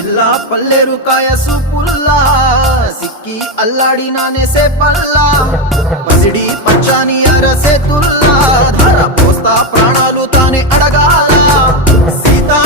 పిల్ల పల్లెరు కాయ సూపుల్లా సిక్కి అల్లాడినానే సే పల్లా పసిడి పచ్చాని అరసే తుల్లా ధర పోస్తా ప్రాణాలు తానే అడగాల సీతా